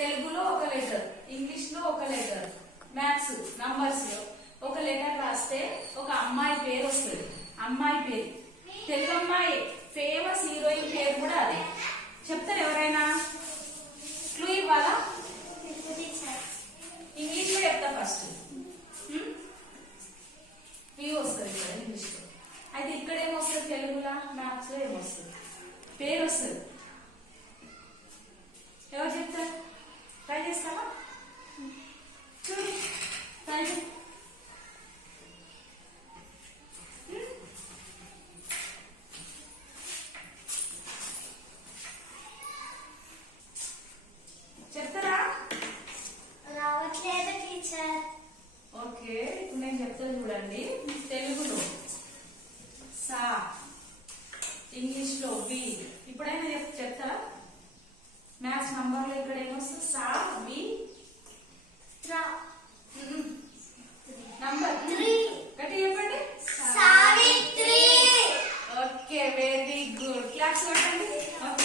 తెలుగులో ఒక లెటర్ ఇంగ్లీష్లో ఒక లెటర్ మ్యాథ్స్ నంబర్స్లో ఒక లెటర్ రాస్తే ఒక అమ్మాయి పేరు వస్తుంది. అమ్మాయి పేరు. తెలుగు అమ్మాయి ఫేమస్ హీరోయిన్ పేరు కూడా అదే. చెప్తారు ఎవరైనా? క్లూ ఇవ్వాలా? ఇంగ్లీష్లో చెప్తా ఫస్ట్. క్లూ వస్తుంది ఇక్కడ ఇంగ్లీష్లో అయితే ఇక్కడ ఏమొస్తుంది తెలుగులా? మ్యాథ్స్లో ఏమొస్తుంది పేరు వస్తుంది. చెప్తారా? రావట్లేదు టీచర్. ఓకే ఇప్పుడు నేను చెప్తాను చూడండి. తెలుగులో సా ఇంగ్లీష్లో వి ఇప్పుడైనా absorben.